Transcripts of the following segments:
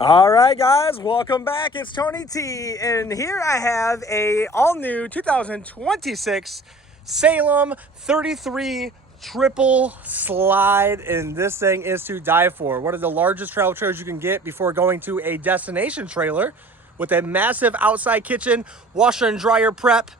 All right, guys, welcome back. It's Tony T, and here I have a all-new 2026 Salem 33 triple slide, and this thing is to die for. One of the largest travel trailers you can get before going to a destination trailer with a massive outside kitchen, washer and dryer prep.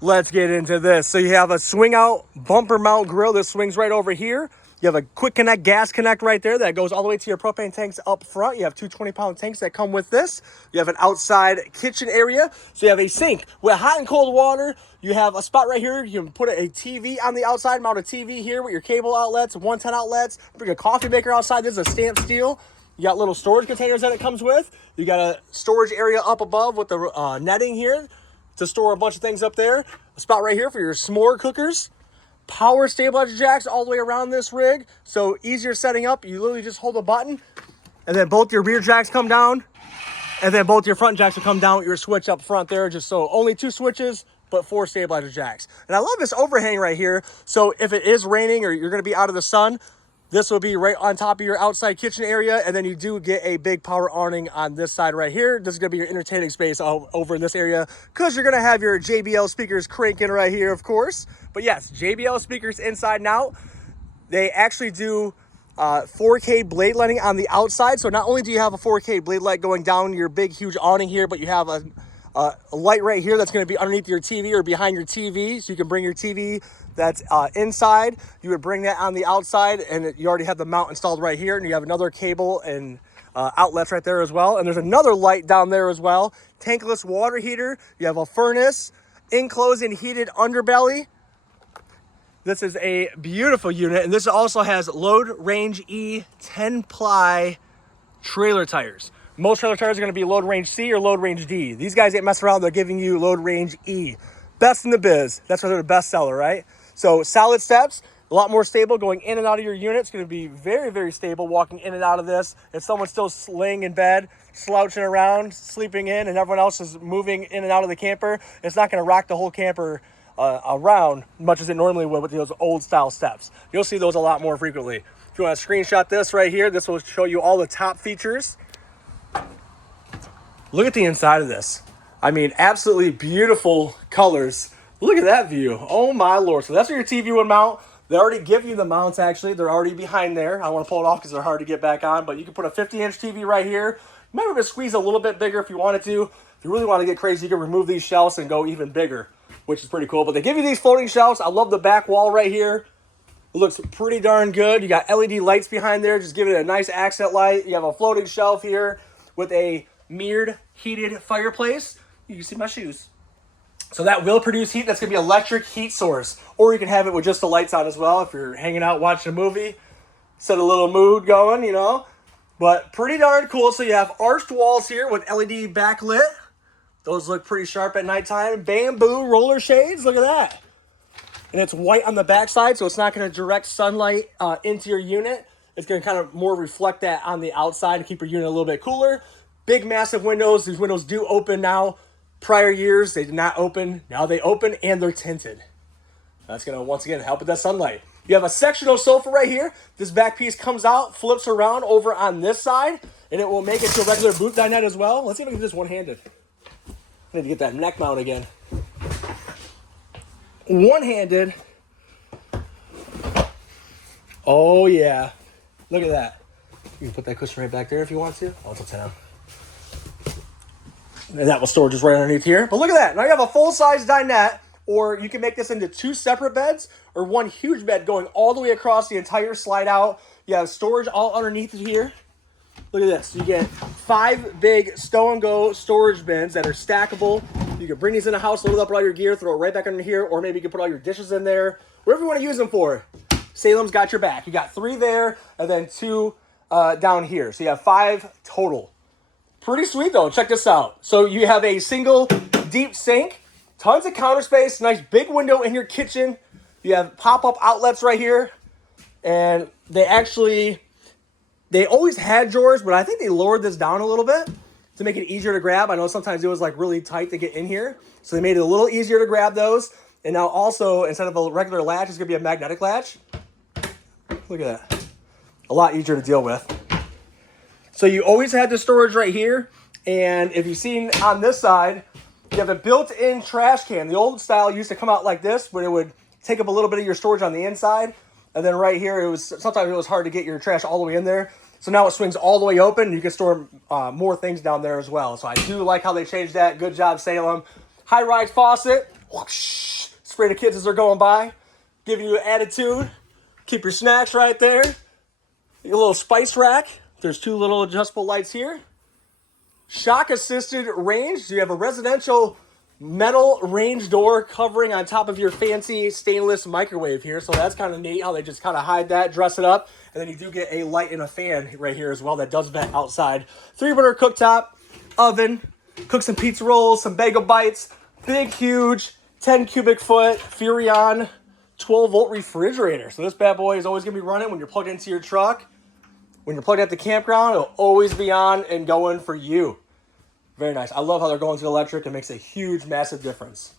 Let's get into this. So you have a swing out bumper mount grill that swings right over here. You have a quick connect gas connect right there that goes all the way to your propane tanks up front. You have two 20-pound tanks that come with this. You have an outside kitchen area. So you have a sink with hot and cold water. You have a spot right here. You can put a TV on the outside, mount a TV here with your cable outlets, 110 outlets. Bring a coffee maker outside. This is a stamped steel. You got little storage containers that it comes with. You got a storage area up above with the netting here to store a bunch of things up there. A spot right here for your s'more cookers. Power stabilizer jacks all the way around this rig, so easier setting up. You literally just hold a button, and then both your rear jacks come down, and then both your front jacks will come down with your switch up front there. Just so only two switches, but four stabilizer jacks. And I love this overhang right here. So if it is raining or you're going to be out of the sun, this will be right on top of your outside kitchen area, and then you do get a big power awning on this side right here. This is going to be your entertaining space over in this area because you're going to have your JBL speakers cranking right here, of course. But yes, JBL speakers inside and out. They actually do 4K blade lighting on the outside. So not only do you have a 4K blade light going down your big, huge awning here, but you have a light right here that's going to be underneath your TV or behind your TV. So you can bring your TV that's inside. You would bring that on the outside, and you already have the mount installed right here. And you have another cable and outlets right there as well. And there's another light down there as well. Tankless water heater. You have a furnace, enclosed and heated underbelly. This is a beautiful unit, and this also has Load Range E 10-ply trailer tires. Most trailer tires are going to be Load Range C or Load Range D. These guys ain't messing around. They're giving you Load Range E. Best in the biz. That's why they're the best seller, right? So solid steps, a lot more stable going in and out of your unit. It's going to be very, very stable walking in and out of this. If someone's still laying in bed, slouching around, sleeping in, and everyone else is moving in and out of the camper, it's not going to rock the whole camper around much as it normally would with those old style steps. You'll see those a lot more frequently. If you want to screenshot this right here, this will show you all the top features. Look at the inside of this. I mean, absolutely beautiful colors. Look at that view. Oh my Lord. So that's where your TV would mount. They already give you the mounts actually. They're already behind there. I don't want to pull it off because they're hard to get back on, but you can put a 50-inch TV right here. You might be able to squeeze a little bit bigger if you wanted to. If you really want to get crazy, you can remove these shelves and go even bigger, which is pretty cool. But they give you these floating shelves. I love the back wall right here. It looks pretty darn good. You got LED lights behind there. Just give it a nice accent light. You have a floating shelf here with a mirrored heated fireplace. You can see my shoes. So that will produce heat. That's going to be an electric heat source. Or you can have it with just the lights on as well if you're hanging out watching a movie. Set a little mood going, you know. But pretty darn cool. So you have arched walls here with LED backlit. Those look pretty sharp at nighttime. Bamboo roller shades. Look at that. And it's white on the backside, so it's not going to direct sunlight into your unit. It's going to kind of more reflect that on the outside to keep your unit a little bit cooler. Big, massive windows. These windows do open now. Prior years, they did not open. Now they open, and they're tinted. That's going to, once again, help with that sunlight. You have a sectional sofa right here. This back piece comes out, flips around over on this side, and it will make it to a regular boot dinette as well. Let's see if I can do this one-handed. I need to get that neck mount again. One-handed. Oh, yeah. Look at that. You can put that cushion right back there if you want to. Oh, it's a 10. And that will store just right underneath here. But look at that. Now you have a full-size dinette, or you can make this into two separate beds or one huge bed going all the way across the entire slide out. You have storage all underneath it here. Look at this. You get 5 big stow-and-go storage bins that are stackable. You can bring these in the house, load up all your gear, throw it right back under here, or maybe you can put all your dishes in there. Whatever you want to use them for. Salem's got your back. You got 3 there and then 2 down here. So you have 5 total. Pretty sweet though. Check this out. So you have a single deep sink, tons of counter space, nice big window in your kitchen. You have pop-up outlets right here. And they always had drawers, but I think they lowered this down a little bit to make it easier to grab. I know sometimes it was like really tight to get in here. So they made it a little easier to grab those. And now also, instead of a regular latch, it's going to be a magnetic latch. Look at that. A lot easier to deal with. So you always had the storage right here. And if you've seen on this side, you have a built-in trash can. The old style used to come out like this, where it would take up a little bit of your storage on the inside. And then right here, sometimes it was hard to get your trash all the way in there. So now it swings all the way open, and you can store more things down there as well. So I do like how they changed that. Good job, Salem. High-rise faucet. Whoosh, spray the kids as they're going by. Giving you an attitude. Keep your snacks right there. Your little spice rack. There's 2 little adjustable lights here. Shock-assisted range. So you have a residential metal range door covering on top of your fancy stainless microwave here. So that's kind of neat how they just kind of hide that, dress it up. And then you do get a light and a fan right here as well that does vent outside. 3-burner cooktop, oven, cook some pizza rolls, some bagel bites, big, huge 10 cubic foot Furrion 12-volt refrigerator. So this bad boy is always going to be running when you're plugged into your truck. When you're plugged at the campground, it'll always be on and going for you. Very nice. I love how they're going to electric. It makes a huge, massive difference.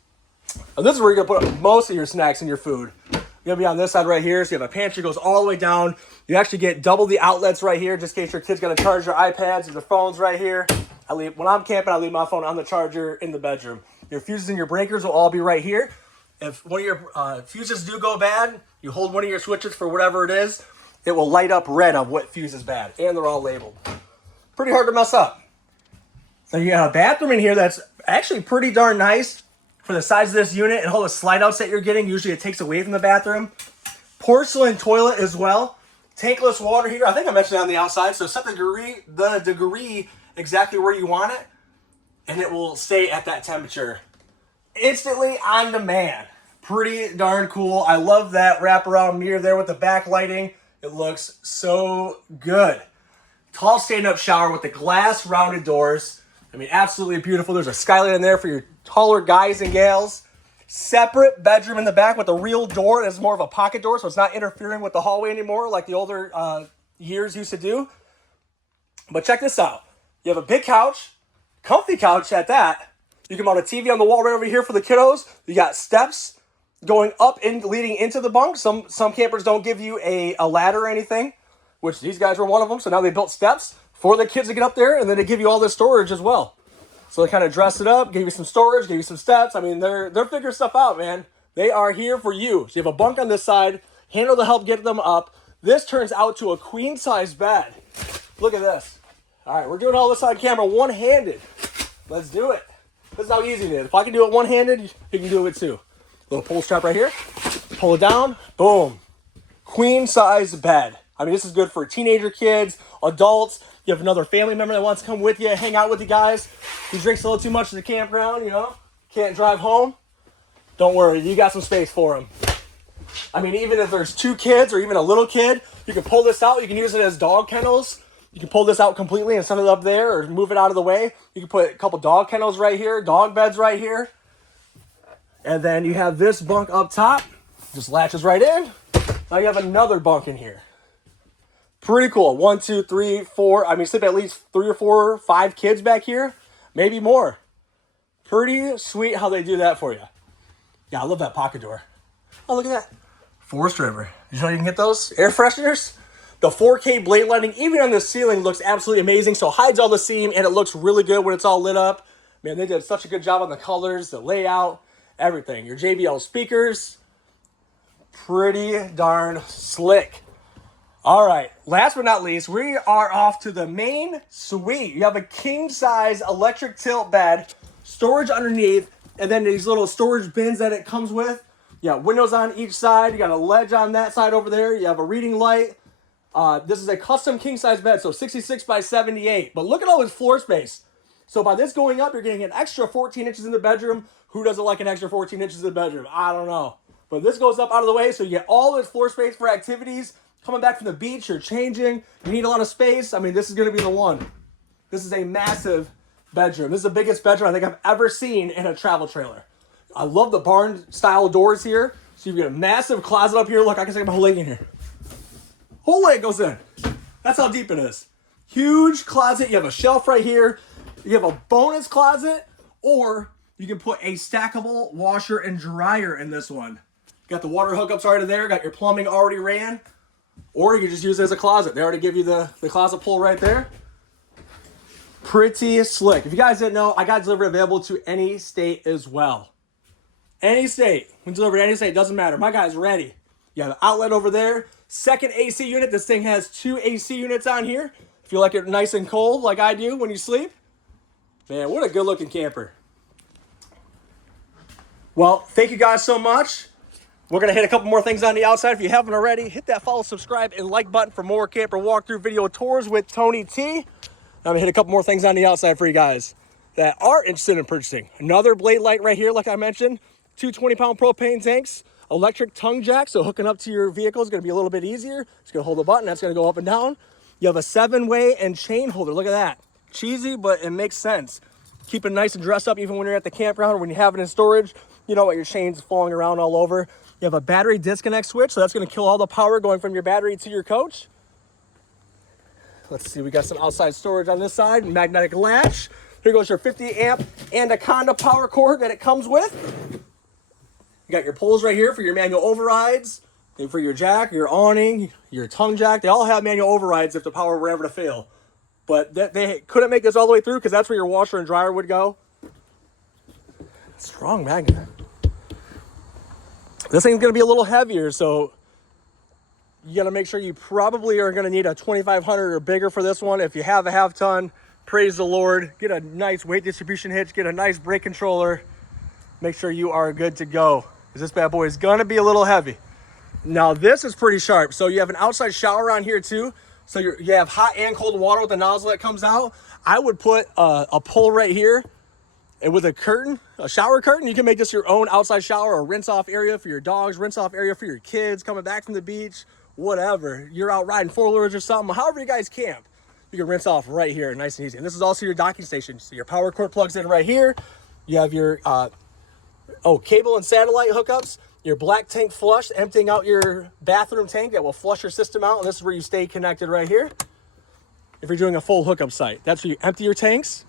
And this is where you're going to put most of your snacks and your food. You're going to be on this side right here. So you have a pantry goes all the way down. You actually get double the outlets right here, just in case your kid's going to charge their iPads or their phones right here. When I'm camping, I leave my phone on the charger in the bedroom. Your fuses and your breakers will all be right here. If one of your fuses do go bad, you hold one of your switches for whatever it is, it will light up red of what fuse is bad. And they're all labeled. Pretty hard to mess up. So you got a bathroom in here that's actually pretty darn nice for the size of this unit and all the slide outs that you're getting. Usually it takes away from the bathroom. Porcelain toilet as well. Tankless water heater. I think I mentioned that on the outside. So set the degree exactly where you want it, and it will stay at that temperature. Instantly on demand. Pretty darn cool. I love that wraparound mirror there with the backlighting. It looks so good. Tall stand-up shower with the glass rounded doors. I mean, absolutely beautiful. There's a skylight in there for your taller guys and gals. Separate bedroom in the back with a real door that's more of a pocket door, so it's not interfering with the hallway anymore like the older years used to do. But check this out. You have a big couch, comfy couch at that. You can mount a TV on the wall right over here for the kiddos. You got steps going up and leading into the bunk. Some campers don't give you a ladder or anything, which these guys were one of them. So now they built steps for the kids to get up there, and then they give you all this storage as well. So they kind of dress it up, give you some storage, give you some steps. I mean, they're figuring stuff out, man. They are here for you. So you have a bunk on this side, handle to help get them up. This turns out to a queen-size bed. Look at this. All right, we're doing all this on camera one-handed. Let's do it. This is how easy it is. If I can do it one-handed, you can do it too. Little pull strap right here. Pull it down. Boom. Queen-size bed. I mean, this is good for teenager kids, adults. You have another family member that wants to come with you, hang out with you guys. He drinks a little too much at the campground, you know, can't drive home. Don't worry, you got some space for him. I mean, even if there's 2 kids or even a little kid, you can pull this out. You can use it as dog kennels. You can pull this out completely and set it up there or move it out of the way. You can put a couple dog kennels right here, dog beds right here. And then you have this bunk up top. Just latches right in. Now you have another bunk in here. Pretty cool. 1, 2, 3, 4. I mean, sleep at least 3 or 4, 5 kids back here. Maybe more. Pretty sweet how they do that for you. Yeah, I love that pocket door. Oh, look at that. Forest River. Did you know you can get those? Air fresheners? The 4K blade lighting, even on the ceiling, looks absolutely amazing. So hides all the seam, and it looks really good when it's all lit up. Man, they did such a good job on the colors, the layout, everything. Your JBL speakers. Pretty darn slick. All right, last but not least, we are off to the main suite. You have a king-size electric tilt bed, storage underneath, and then these little storage bins that it comes with. You got windows on each side. You got a ledge on that side over there. You have a reading light. This is a custom king-size bed, so 66 by 78. But look at all this floor space. So by this going up, you're getting an extra 14 inches in the bedroom. Who doesn't like an extra 14 inches in the bedroom? I don't know. But this goes up out of the way, so you get all this floor space for activities. Coming back from the beach, you're changing, you need a lot of space. I mean, this is going to be the one. This is a massive bedroom. This is the biggest bedroom I think I've ever seen in a travel trailer. I love the barn-style doors here. So you get a massive closet up here. Look, I can stick my whole leg in here. Whole leg goes in. That's how deep it is. Huge closet. You have a shelf right here. You have a bonus closet, or you can put a stackable washer and dryer in this one. Got the water hookups already there. Got your plumbing already ran. Or you can just use it as a closet. They already give you the closet pull right there. Pretty slick. If you guys didn't know, I got delivery available to any state as well. Any state. When delivered to any state, doesn't matter. My guy's ready. You have an outlet over there. Second AC unit. This thing has 2 AC units on here. If you like it nice and cold like I do when you sleep. Man, what a good looking camper. Well, thank you guys so much. We're going to hit a couple more things on the outside. If you haven't already, hit that follow, subscribe, and like button for more camper walkthrough video tours with Tony T. I'm going to hit a couple more things on the outside for you guys that are interested in purchasing. Another blade light right here, like I mentioned. 2 20-pound propane tanks. Electric tongue jack, so hooking up to your vehicle is going to be a little bit easier. It's going to hold a button. That's going to go up and down. You have a 7-way and chain holder. Look at that. Cheesy, but it makes sense. Keep it nice and dressed up even when you're at the campground or when you have it in storage. You know what, your chain's falling around all over. You have a battery disconnect switch, so that's going to kill all the power going from your battery to your coach. Let's see, we got some outside storage on this side. Magnetic latch. Here goes your 50 amp Anaconda power cord that it comes with. You got your poles right here for your manual overrides. And for your jack, your awning, your tongue jack. They all have manual overrides if the power were ever to fail. But they couldn't make this all the way through because that's where your washer and dryer would go. Strong magnet. This thing's going to be a little heavier, so you got to make sure you probably are going to need a 2500 or bigger for this one. If you have a half-ton, praise the Lord. Get a nice weight distribution hitch. Get a nice brake controller. Make sure you are good to go. This bad boy is going to be a little heavy. Now, this is pretty sharp. So you have an outside shower on here, too. So you have hot and cold water with the nozzle that comes out. I would put a pole right here. And with a curtain, a shower curtain, you can make this your own outside shower or rinse off area for your dogs, rinse off area for your kids coming back from the beach, whatever. You're out riding 4-wheelers or something, however you guys camp, you can rinse off right here, nice and easy. And this is also your docking station. So your power cord plugs in right here. You have your cable and satellite hookups, your black tank flush, emptying out your bathroom tank that will flush your system out. And this is where you stay connected right here. If you're doing a full hookup site, that's where you empty your tanks.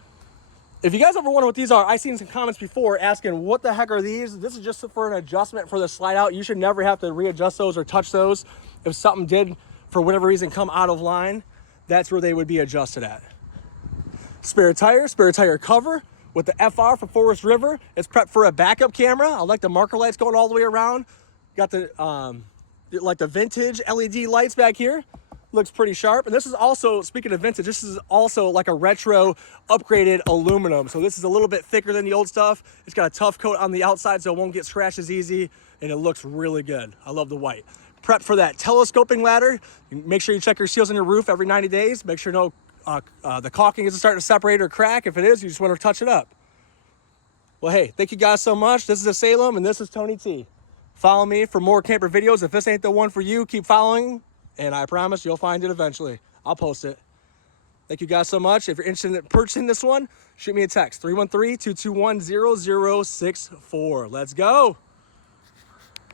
If you guys ever wonder what these are, I've seen some comments before asking, what the heck are these? This is just for an adjustment for the slide out. You should never have to readjust those or touch those. If something did, for whatever reason, come out of line, that's where they would be adjusted at. Spare tire cover with the FR for Forest River. It's prepped for a backup camera. I like the marker lights going all the way around. Got the, like the vintage LED lights back here. Looks pretty sharp. And this is also, speaking of vintage, this is also like a retro upgraded aluminum. So this is a little bit thicker than the old stuff. It's got a tough coat on the outside so it won't get scratched as easy, and it looks really good. I love the white. Prep for that telescoping ladder. Make sure you check your seals on your roof every 90 days. Make sure the caulking isn't starting to separate or crack. If it is, you just want to touch it up. Well, hey, thank you guys so much. This is a Salem, and this is Tony T. Follow me for more camper videos. If this ain't the one for you, keep following. And I promise you'll find it eventually. I'll post it. Thank you guys so much. If you're interested in purchasing this one, shoot me a text, 313-221-0064. Let's go.